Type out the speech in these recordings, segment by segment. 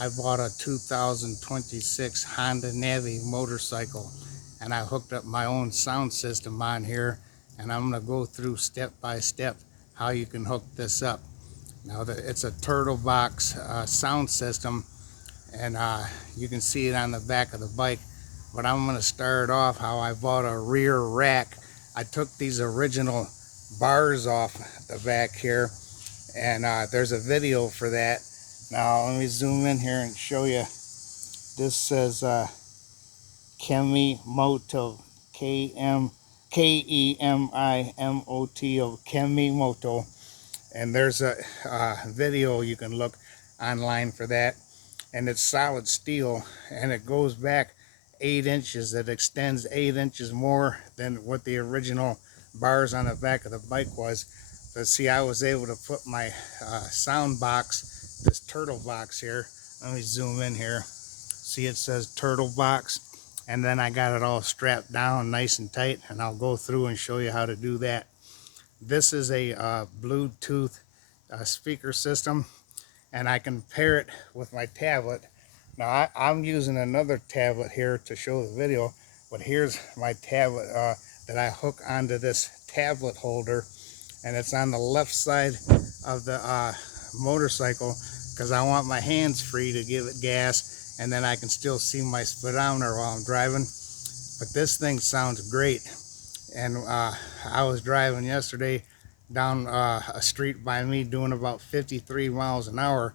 I bought a 2026 Honda Navi motorcycle, and I hooked up my own sound system on here, and I'm going to go through step by step how you can hook this up. Now it's a turtle box sound system, and you can see it on the back of the bike, but I'm going to start off how I bought a rear rack. I took these original bars off the back here, and there's a video for that. Now let me zoom in here and show you. This says Kemi Moto, Kemimoto, Kemi Moto, and there's a video you can look online for that, and it's solid steel, and it goes back 8 inches. It extends 8 inches more than what the original bars on the back of the bike was. But see, I was able to put my sound box, this turtle box here. Let me zoom in here. See, it says turtle box, and then I got it all strapped down nice and tight, and I'll go through and show you how to do that. This is a Bluetooth speaker system, and I can pair it with my tablet. Now I'm using another tablet here to show the video, but here's my tablet that I hook onto this tablet holder, and it's on the left side of the motorcycle because I want my hands free to give it gas, and then I can still see my speedometer while I'm driving. But this thing sounds great, and I was driving yesterday down a street by me doing about 53 miles an hour,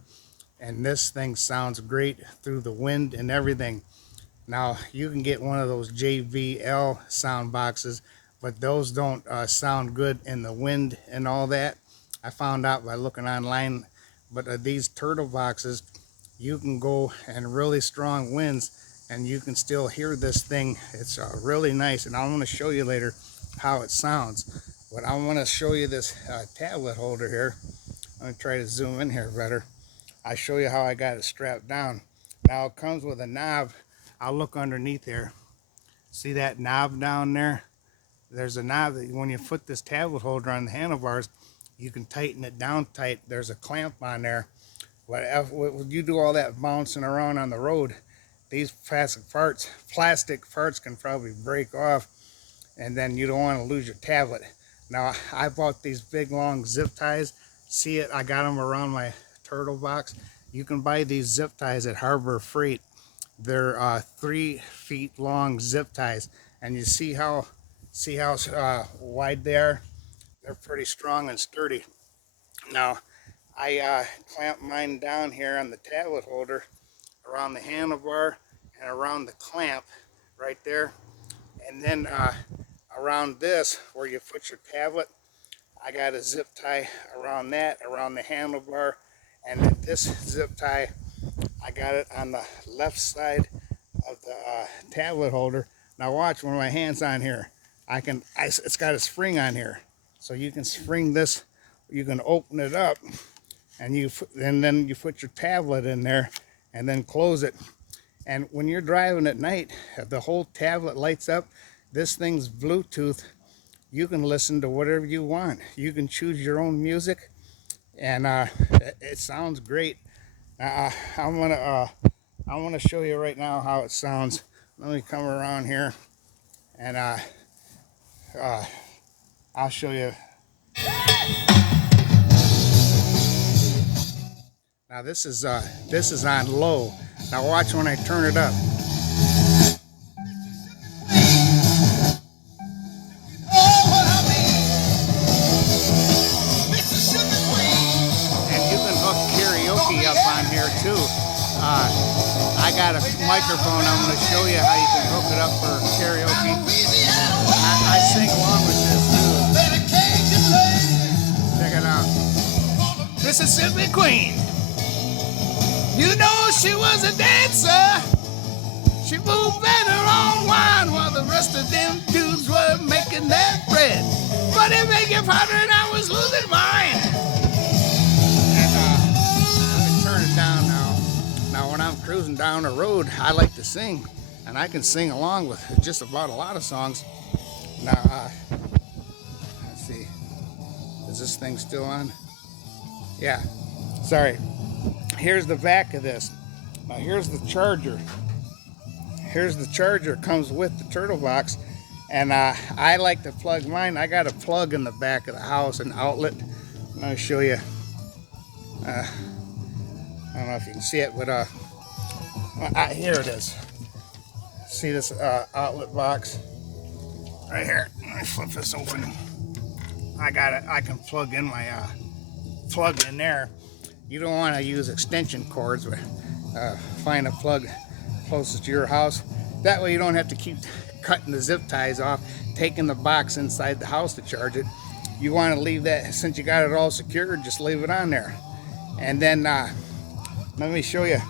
and this thing sounds great through the wind and everything. Now you can get one of those JBL sound boxes, but those don't sound good in the wind and all that. I found out by looking online. But these turtle boxes, you can go in really strong winds and you can still hear this thing. It's really nice, and I'm going to show you later how it sounds. But I want to show you this tablet holder here. I'm going to try to zoom in here better. I'll show you how I got it strapped down. Now it comes with a knob. I'll look underneath here. See that knob down there? There's a knob that when you put this tablet holder on the handlebars, you can tighten it down tight. There's a clamp on there. But when you do all that bouncing around on the road, these plastic parts can probably break off, and then you don't want to lose your tablet. Now I bought these big long zip ties. See it? I got them around my turtle box. You can buy these zip ties at Harbor Freight. They're 3 feet long zip ties, and you see how wide they are. They're pretty strong and sturdy. Now I clamp mine down here on the tablet holder around the handlebar and around the clamp right there, and then around this where you put your tablet, I got a zip tie around that, around the handlebar, and this zip tie, I got it on the left side of the tablet holder. Now watch, when my hand's on here, it's got a spring on here, so you can spring this. You can open it up, and then you put your tablet in there, and then close it. And when you're driving at night, if the whole tablet lights up, this thing's Bluetooth. You can listen to whatever you want. You can choose your own music, and it sounds great. I want to show you right now how it sounds. Let me come around here, and I'll show you. Now this is on low. Now watch when I turn it up. And you can hook karaoke up on here too. I got a microphone. I'm going to show you how you can hook it up for karaoke. I sing along with this too. Check it out. Mississippi Queen. You know she was a dancer. She moved better on wine while the rest of them dudes were making that bread. But it make it harder and I was losing mine. And let me turn it down now. Now when I'm cruising down the road, I like to sing. And I can sing along with just about a lot of songs. Now, let's see. Is this thing still on? Yeah. Sorry. Here's the back of this. Now here's the charger. Here's the charger, comes with the turtle box. And I like to plug mine. I got a plug in the back of the house, an outlet. Let me show you. I don't know if you can see it, but here it is. See this outlet box right here? Let me flip this open. I got it. I can plug in my plug in there. You don't want to use extension cords, but find a plug closest to your house. That way you don't have to keep cutting the zip ties off, taking the box inside the house to charge it. You want to leave that, since you got it all secured, just leave it on there. And then let me show you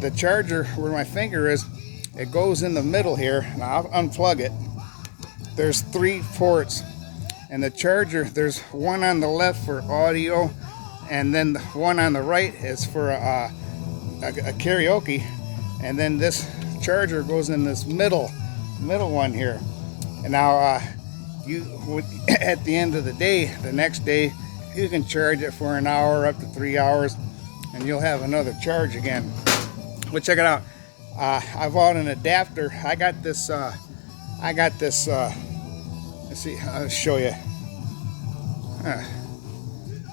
the charger where my finger is. It goes in the middle here. Now I'll unplug it. There's 3 ports, and the charger, there's one on the left for audio, and then the one on the right is for a karaoke, and then this charger goes in this middle one here. And now you would, at the end of the day, the next day, you can charge it for an hour up to 3 hours, and you'll have another charge again. But check it out. I bought an adapter. I got this. Let's see. I'll show you.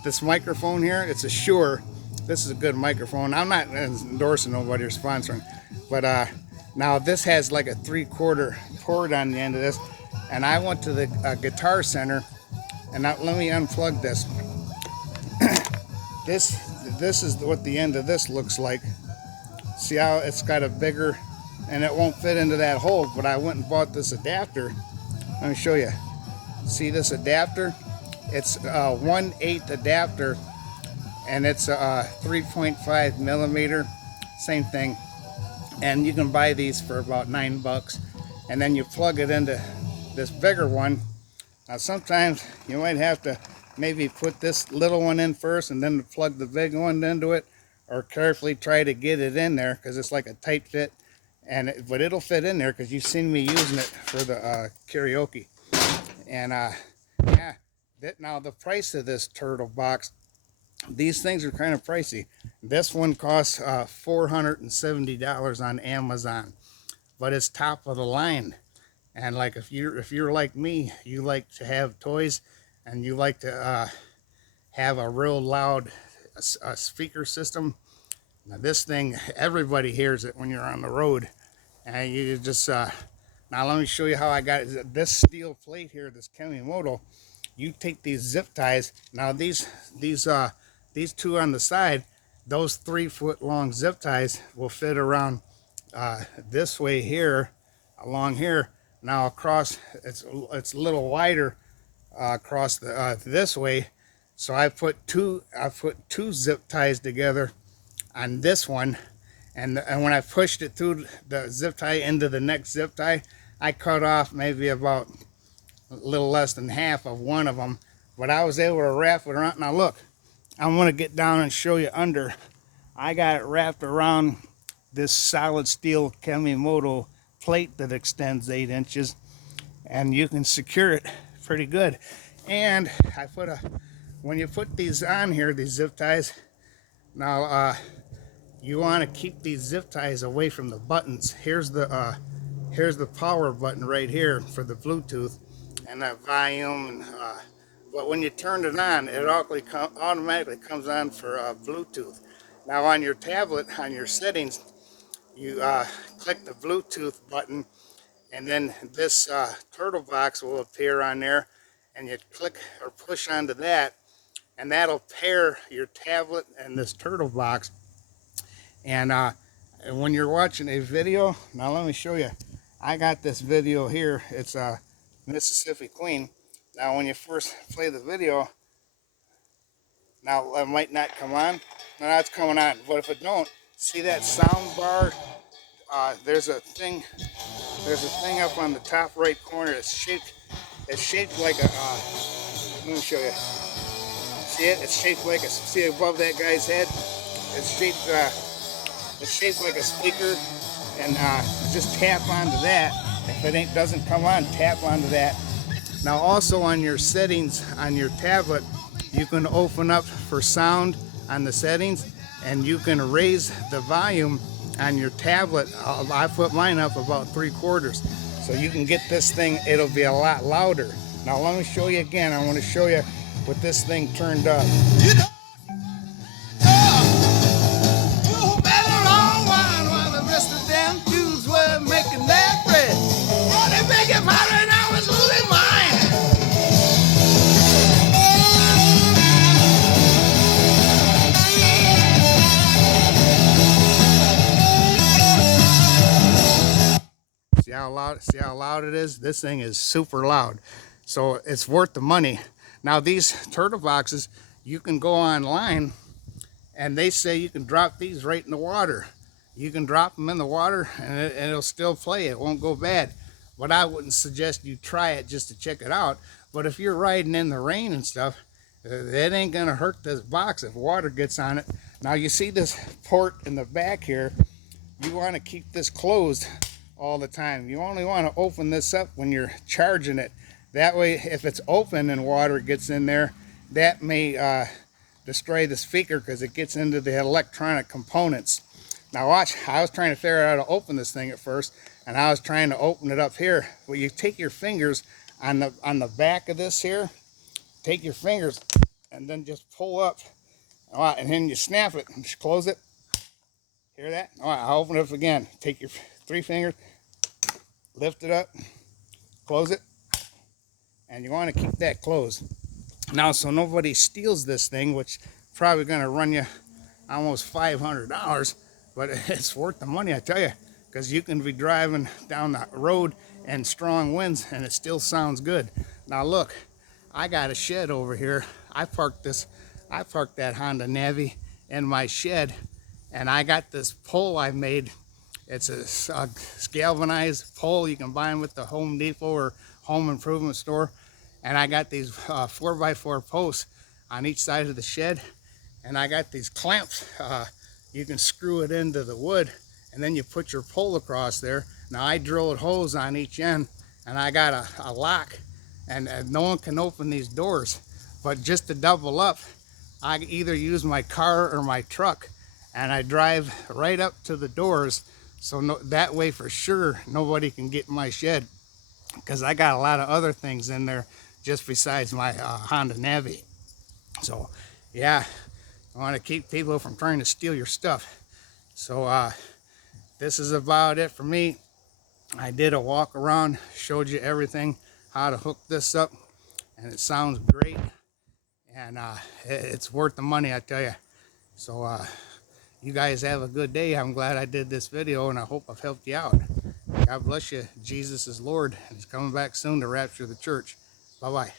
This microphone here. It's a Shure. This is a good microphone. I'm not endorsing nobody or sponsoring, but now this has like a 3/4 cord on the end of this, and I went to the Guitar Center, and now let me unplug this. This is what the end of this looks like. See how it's got a bigger, and it won't fit into that hole, but I went and bought this adapter. Let me show you. See this adapter? It's a 1/8 adapter, and it's a 3.5 millimeter, same thing. And you can buy these for about $9, and then you plug it into this bigger one. Now sometimes you might have to maybe put this little one in first and then plug the big one into it, or carefully try to get it in there, because it's like a tight fit, but it'll fit in there because you've seen me using it for the karaoke. And yeah, now the price of this turtle box, these things are kind of pricey. This one costs $470 on Amazon, but it's top of the line. And like if you're like me, you like to have toys, and you like to have a real loud speaker system. Now this thing, everybody hears it when you're on the road, and you just now let me show you how I got it. This steel plate here, this Kemimoto, you take these zip ties. Now these two on the side, those 3-foot long zip ties will fit around this way here, along here. Now across, it's a little wider across the this way. So I put two zip ties together on this one, and when I pushed it through the zip tie into the next zip tie, I cut off maybe about a little less than half of one of them, but I was able to wrap it around. Now look, I want to get down and show you under. I got it wrapped around this solid steel Kemimoto plate that extends 8 inches, and you can secure it pretty good. And I put when you put these on here, these zip ties, now you want to keep these zip ties away from the buttons. Here's the power button right here for the Bluetooth and that volume, and but when you turn it on, it automatically comes on for Bluetooth. Now on your tablet, on your settings, you click the Bluetooth button, and then this turtle box will appear on there, and you click or push onto that, and that'll pair your tablet and this turtle box. And when you're watching a video, now let me show you. I got this video here. It's Mississippi Queen. Now when you first play the video, now it might not come on. Now it's coming on, but if it don't, see that sound bar? There's a thing up on the top right corner. It's shaped like a. Let me show you. See it? It's shaped like a. See above that guy's head? It's shaped like a speaker, and just tap onto that. If it doesn't come on, tap onto that. Now also on your settings on your tablet, you can open up for sound on the settings, and you can raise the volume on your tablet. I put mine up about 3/4, so you can get this thing, it'll be a lot louder. Now let me show you again. I want to show you with this thing turned up. You know, you better long wine while the rest of them Jews were making that bread. Oh, they make it powder and I was losing mine. See how loud it is? This thing is super loud. So it's worth the money. Now these turtle boxes, you can go online and they say you can drop these right in the water. You can drop them in the water and it'll still play. It won't go bad. But I wouldn't suggest you try it just to check it out. But if you're riding in the rain and stuff, it ain't gonna hurt this box if water gets on it. Now you see this port in the back here. You want to keep this closed all the time. You only want to open this up when you're charging it. That way, if it's open and water gets in there, that may destroy the speaker because it gets into the electronic components. Now watch, I was trying to figure out how to open this thing at first, and I was trying to open it up here. Well, you take your fingers on the back of this here, take your fingers and then just pull up, and then you snap it and just close it. Hear that? All right, I'll open it up again. Take your 3 fingers, lift it up, close it, and you want to keep that closed. Now, so nobody steals this thing, which is probably going to run you almost $500, but it's worth the money, I tell you, because you can be driving down the road and strong winds, and it still sounds good. Now, look, I got a shed over here. I parked that Honda Navi in my shed, and I got this pole I made. It's a galvanized pole. You can buy them at the Home Depot or home improvement store. And I got these 4x4 posts on each side of the shed. And I got these clamps. You can screw it into the wood, and then you put your pole across there. Now I drilled holes on each end, and I got a lock, and no one can open these doors. But just to double up, I either use my car or my truck, and I drive right up to the doors, so that way for sure nobody can get in my shed, because I got a lot of other things in there just besides my Honda Navi. So yeah, I want to keep people from trying to steal your stuff. So this is about it for me. I did a walk around, showed you everything, how to hook this up, and it sounds great, and it's worth the money, I tell you. So you guys have a good day. I'm glad I did this video, and I hope I've helped you out. God bless you. Jesus is Lord, and he's coming back soon to rapture the church. Bye-bye.